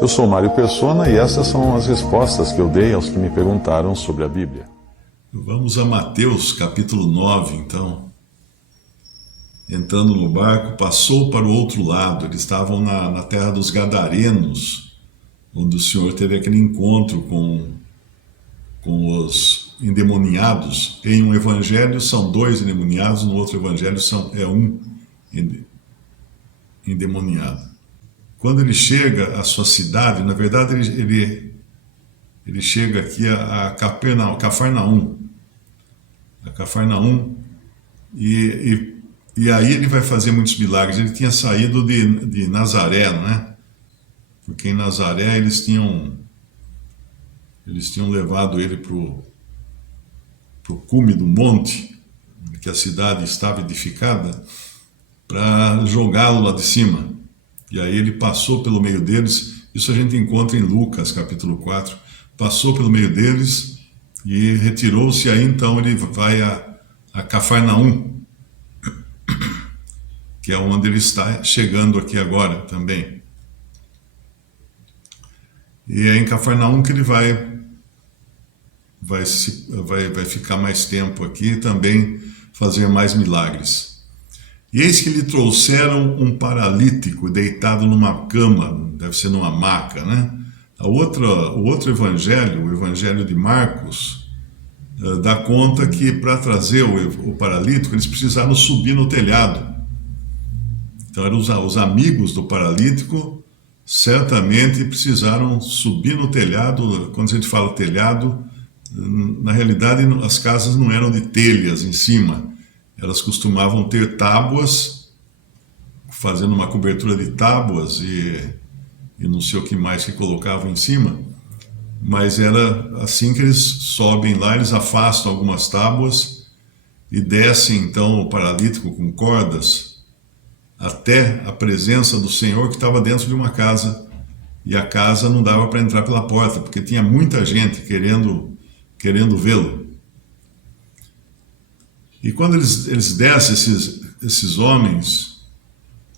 Eu sou Mário Persona e essas são as respostas que eu dei aos que me perguntaram sobre a Bíblia. Vamos a Mateus capítulo 9, então. Entrando no barco, passou para o outro lado. Eles estavam na terra dos Gadarenos, onde o Senhor teve aquele encontro com os endemoniados. Em um evangelho são 2 endemoniados, no outro evangelho é um endemoniado. Quando ele chega à sua cidade, na verdade ele chega aqui a Cafarnaum, e aí ele vai fazer muitos milagres. Ele tinha saído de Nazaré, né? Porque em Nazaré eles tinham levado ele para o cume do monte, que a cidade estava edificada, para jogá-lo lá de cima. E aí ele passou pelo meio deles. Isso a gente encontra em Lucas capítulo 4. Passou pelo meio deles e retirou-se. Aí então ele vai a Cafarnaum, que é onde ele está chegando aqui agora também. E é em Cafarnaum que ele vai ficar mais tempo aqui e também fazer mais milagres. E eis que lhe trouxeram um paralítico deitado numa cama, deve ser numa maca, né? O outro evangelho, o evangelho de Marcos, dá conta que para trazer o paralítico eles precisaram subir no telhado. Então eram os amigos do paralítico, certamente precisaram subir no telhado. Quando a gente fala telhado, na realidade as casas não eram de telhas em cima. Elas costumavam ter tábuas, fazendo uma cobertura de tábuas e não sei o que mais que colocavam em cima, mas era assim que eles sobem lá, eles afastam algumas tábuas e descem então o paralítico com cordas até a presença do Senhor, que estava dentro de uma casa, e a casa não dava para entrar pela porta, porque tinha muita gente querendo vê-lo. E quando eles descem, esses homens,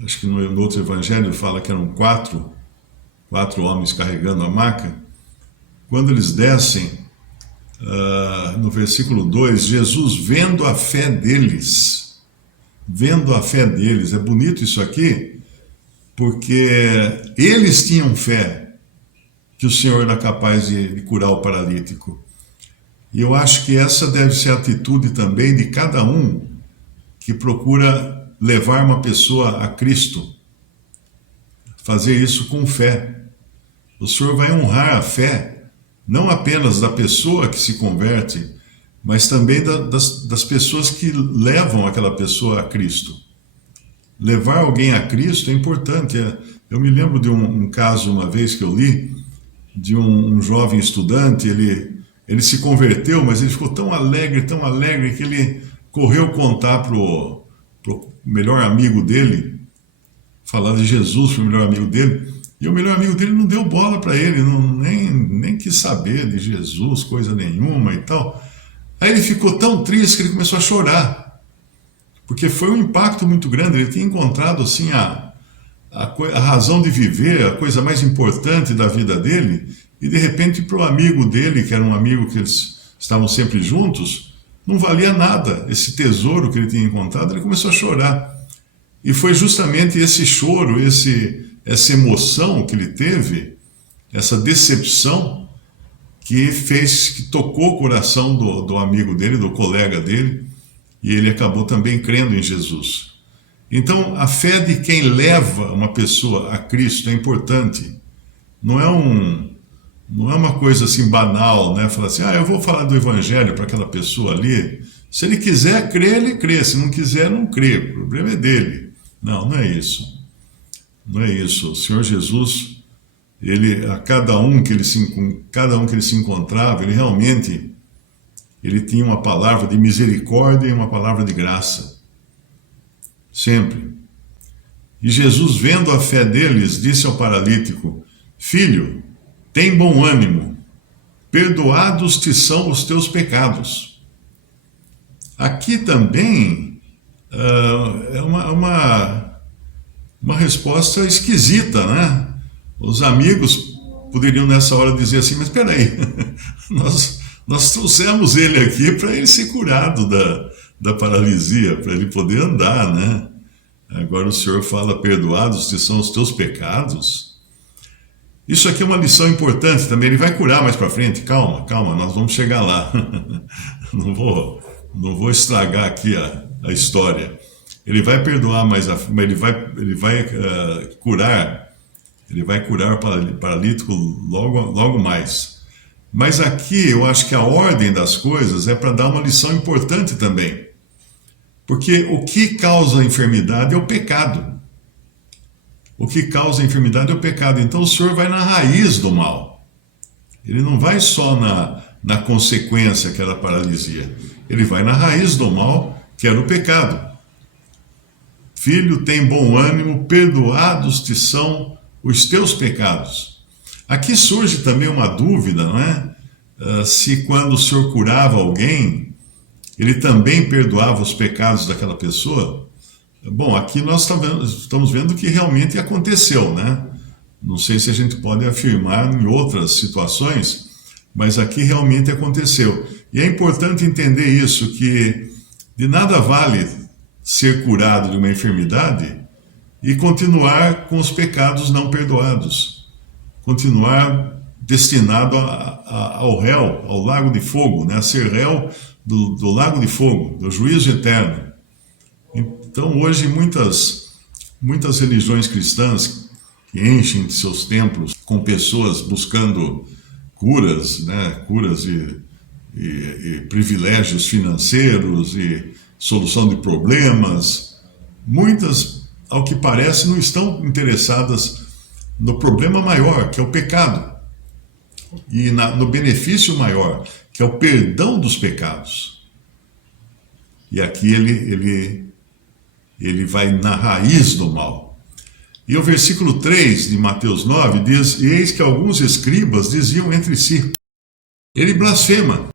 acho que no outro evangelho fala que eram quatro homens carregando a maca. Quando eles descem, no versículo 2, Jesus vendo a fé deles, é bonito isso aqui, porque eles tinham fé que o Senhor era capaz de curar o paralítico. E eu acho que essa deve ser a atitude também de cada um que procura levar uma pessoa a Cristo. Fazer isso com fé. O Senhor vai honrar a fé, não apenas da pessoa que se converte, mas também das pessoas que levam aquela pessoa a Cristo. Levar alguém a Cristo é importante. Eu me lembro de um caso uma vez que eu li, de um jovem estudante. Ele se converteu, mas ele ficou tão alegre, que ele correu contar pro melhor amigo dele, falar de Jesus pro melhor amigo dele, e o melhor amigo dele não deu bola para ele, nem quis saber de Jesus, coisa nenhuma e tal. Aí ele ficou tão triste que ele começou a chorar, porque foi um impacto muito grande. Ele tinha encontrado assim a razão de viver, a coisa mais importante da vida dele, e de repente para o amigo dele, que era um amigo que eles estavam sempre juntos, não valia nada esse tesouro que ele tinha encontrado. Ele começou a chorar. E foi justamente esse choro, essa emoção que ele teve, essa decepção, que tocou o coração do amigo dele, do colega dele, e ele acabou também crendo em Jesus. Então, a fé de quem leva uma pessoa a Cristo é importante. Não é uma coisa assim banal, né? Falar assim, eu vou falar do Evangelho para aquela pessoa ali. Se ele quiser crer, ele crê. Se não quiser, não crê. O problema é dele. Não é isso. Não é isso. O Senhor Jesus, cada um que ele se encontrava, ele realmente tinha uma palavra de misericórdia e uma palavra de graça. Sempre. E Jesus, vendo a fé deles, disse ao paralítico: Filho, tem bom ânimo, perdoados te são os teus pecados. Aqui também é uma resposta esquisita, né? Os amigos poderiam nessa hora dizer assim, mas peraí, nós trouxemos ele aqui para ele ser curado da paralisia, para ele poder andar, né? Agora o Senhor fala, perdoados te são os teus pecados. Isso aqui é uma lição importante também, ele vai curar mais para frente, calma, nós vamos chegar lá. Não vou estragar aqui a história. Ele vai perdoar, mas ele vai curar. Ele vai curar o paralítico logo mais. Mas aqui eu acho que a ordem das coisas é para dar uma lição importante também. Porque o que causa a enfermidade é o pecado. O que causa a enfermidade é o pecado. Então o Senhor vai na raiz do mal. Ele não vai só na consequência, que era a paralisia. Ele vai na raiz do mal, que era o pecado. Filho, tem bom ânimo, perdoados te são os teus pecados. Aqui surge também uma dúvida, não é? Se quando o Senhor curava alguém, ele também perdoava os pecados daquela pessoa. Bom, aqui nós estamos vendo que realmente aconteceu, né? Não sei se a gente pode afirmar em outras situações, mas aqui realmente aconteceu. E é importante entender isso, que de nada vale ser curado de uma enfermidade e continuar com os pecados não perdoados, continuar destinado ao réu, ao lago de fogo, né? A ser réu do lago de fogo, do juízo eterno. Então hoje muitas religiões cristãs que enchem de seus templos com pessoas buscando curas, né? Curas e privilégios financeiros e solução de problemas, muitas, ao que parece, não estão interessadas no problema maior, que é o pecado, e no benefício maior, que é o perdão dos pecados. E aqui ele vai na raiz do mal. E o versículo 3 de Mateus 9 diz, eis que alguns escribas diziam entre si, ele blasfema.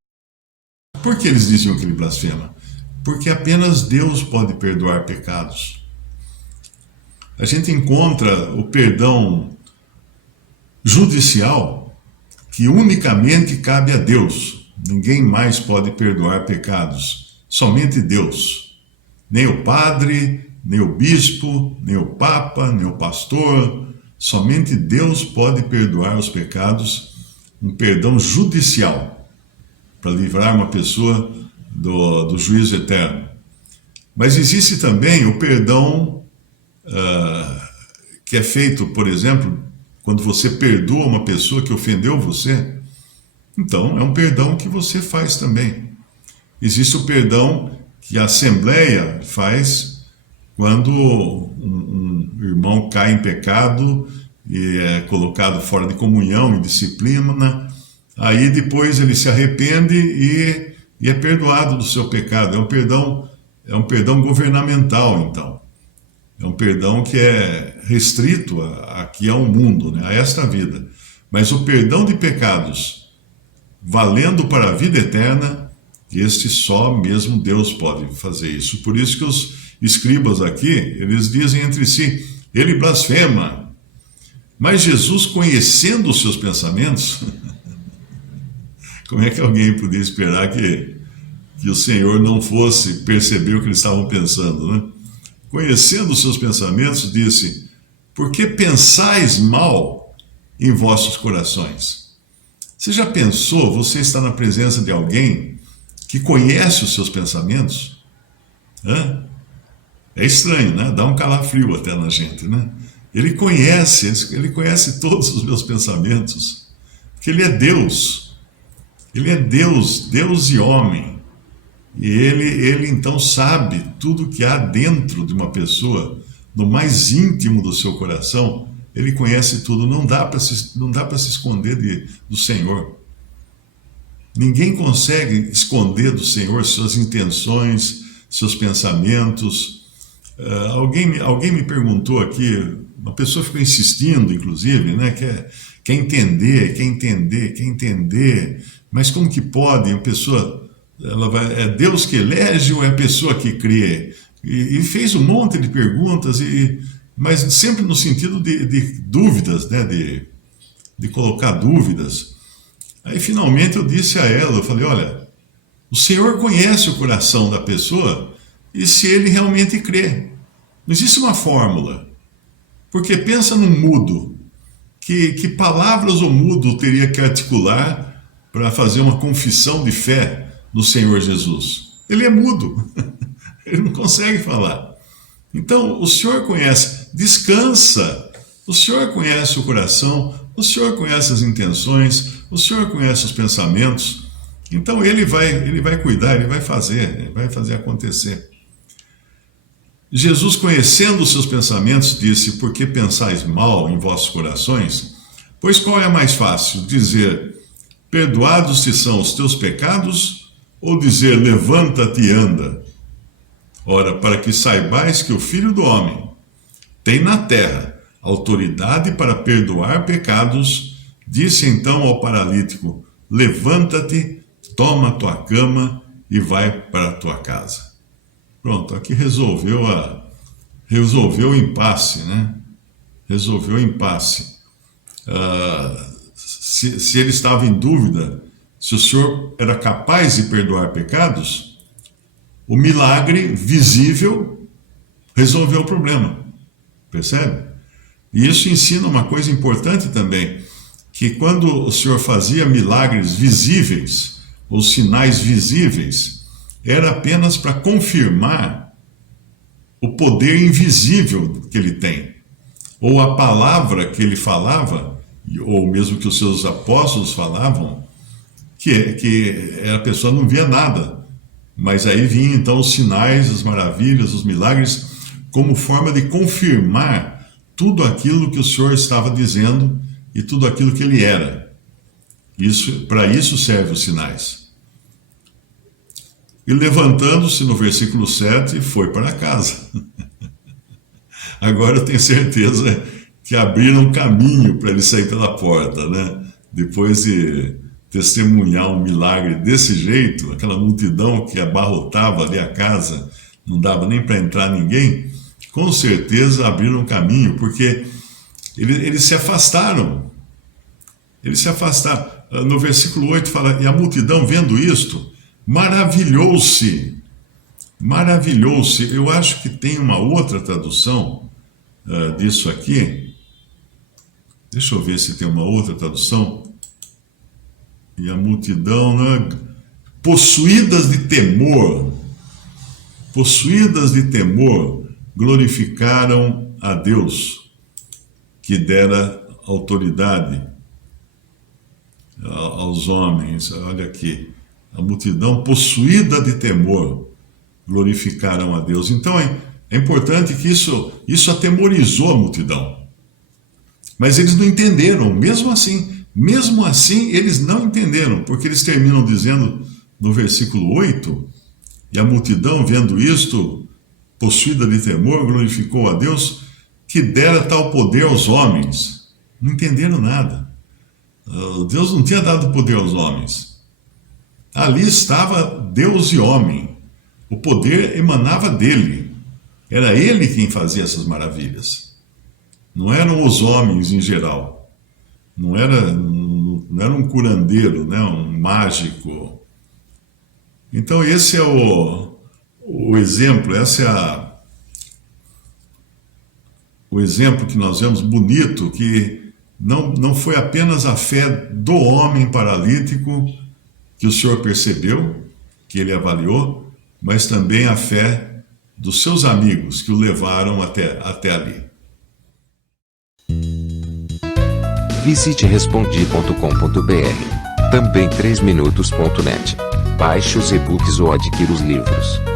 Por que eles diziam que ele blasfema? Porque apenas Deus pode perdoar pecados. A gente encontra o perdão judicial que unicamente cabe a Deus. Ninguém mais pode perdoar pecados, somente Deus. Nem o padre, nem o bispo, nem o papa, nem o pastor. Somente Deus pode perdoar os pecados, um perdão judicial, para livrar uma pessoa do juízo eterno. Mas existe também o perdão que é feito, por exemplo, quando você perdoa uma pessoa que ofendeu você. Então, é um perdão que você faz também. Existe o perdão que a Assembleia faz quando um irmão cai em pecado e é colocado fora de comunhão, em disciplina. Aí depois ele se arrepende e é perdoado do seu pecado. É um perdão governamental, então. É um perdão que é restrito aqui ao mundo, né, a esta vida. Mas o perdão de pecados, valendo para a vida eterna, este só mesmo Deus pode fazer isso. Por isso que os escribas aqui, eles dizem entre si, ele blasfema. Mas Jesus, conhecendo os seus pensamentos, como é que alguém podia esperar que o Senhor não fosse perceber o que eles estavam pensando, né? Conhecendo os seus pensamentos, disse, por que pensais mal em vossos corações? Você já pensou, você está na presença de alguém que conhece os seus pensamentos? É estranho, né? Dá um calafrio até na gente, né? Ele conhece todos os meus pensamentos, porque ele é Deus. Ele é Deus, Deus e homem. E ele então sabe tudo que há dentro de uma pessoa, no mais íntimo do seu coração. Ele conhece tudo, não dá para se esconder do Senhor. Ninguém consegue esconder do Senhor suas intenções, seus pensamentos. Alguém me perguntou aqui, uma pessoa ficou insistindo, inclusive, né, quer entender, mas como que pode? A pessoa, é Deus que elege ou é a pessoa que crê? E fez um monte de perguntas, e mas sempre no sentido de dúvidas, né? De colocar dúvidas. Aí finalmente eu disse a ela, eu falei, olha, o Senhor conhece o coração da pessoa e se ele realmente crê. Não existe uma fórmula. Porque pensa num mudo. Que palavras o mudo teria que articular para fazer uma confissão de fé no Senhor Jesus? Ele é mudo. Ele não consegue falar. Então, o Senhor conhece. Descansa. O Senhor conhece o coração. O Senhor conhece as intenções. O Senhor conhece os pensamentos. Então, Ele vai cuidar, Ele vai fazer acontecer. Jesus, conhecendo os seus pensamentos, disse, por que pensais mal em vossos corações? Pois qual é mais fácil, dizer, perdoados-te são os teus pecados, ou dizer, levanta-te e anda? Ora, para que saibais que o Filho do Homem tem na terra autoridade para perdoar pecados, disse então ao paralítico, levanta-te, toma a tua cama e vai para a tua casa. Pronto, aqui resolveu o impasse, né? Resolveu o impasse. Se ele estava em dúvida se o Senhor era capaz de perdoar pecados, o milagre visível resolveu o problema. Percebe? E isso ensina uma coisa importante também, que quando o Senhor fazia milagres visíveis, ou sinais visíveis, era apenas para confirmar o poder invisível que ele tem, ou a palavra que ele falava, ou mesmo que os seus apóstolos falavam, que a pessoa não via nada, mas aí vinham então os sinais, as maravilhas, os milagres, como forma de confirmar tudo aquilo que o Senhor estava dizendo e tudo aquilo que ele era. Para isso servem os sinais. E levantando-se, no versículo 7, foi para casa. Agora eu tenho certeza que abriram caminho para ele sair pela porta, né? Depois de testemunhar um milagre desse jeito, aquela multidão que abarrotava ali a casa, não dava nem para entrar ninguém, com certeza abriram caminho, porque eles se afastaram. Eles se afastaram. No versículo 8 fala, e a multidão vendo isto, maravilhou-se. Maravilhou-se. Eu acho que tem uma outra tradução disso aqui. Deixa eu ver se tem uma outra tradução. E a multidão, né? Possuídas de temor, glorificaram a Deus, que dera autoridade aos homens. Olha aqui. A multidão possuída de temor glorificaram a Deus. Então é importante que isso atemorizou a multidão. Mas eles não entenderam, mesmo assim eles não entenderam, porque eles terminam dizendo no versículo 8, e a multidão vendo isto, possuída de temor, glorificou a Deus, que dera tal poder aos homens. Não entenderam nada. Deus não tinha dado poder aos homens. Ali estava Deus e homem. O poder emanava dele. Era ele quem fazia essas maravilhas. Não eram os homens em geral. Não era um curandeiro, né? Um mágico. Então esse é o exemplo, o exemplo que nós vemos bonito, que não foi apenas a fé do homem paralítico que o Senhor percebeu, que ele avaliou, mas também a fé dos seus amigos que o levaram até ali. Visite respondi.com.br. Também 3minutos.net. Baixe os e-books ou adquira os livros.